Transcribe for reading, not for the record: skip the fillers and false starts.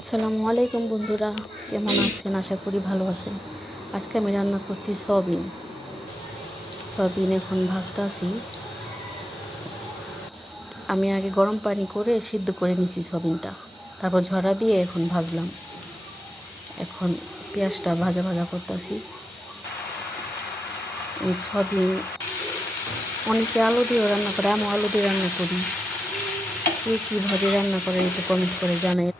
আসসালামু আলাইকুম বন্ধুরা, কেমন আছেন? আশা করি ভালো আছেন। আজকে আমি রান্না করছি সয়াবিন। এখন ভাজতেছি। আমি আগে গরম পানি করে সিদ্ধ করে নিয়েছি সয়াবিনটা, তারপর ঝরা দিয়ে এখন ভাজলাম। এখন পেঁয়াজটা ভাজা ভাজা করতেছি। সয়াবিন অনেকে আলু দিয়েও রান্না করে, আমি আলু দিয়ে রান্না করি। কে কীভাবে রান্না করে একটু কমেন্ট করে জানাই।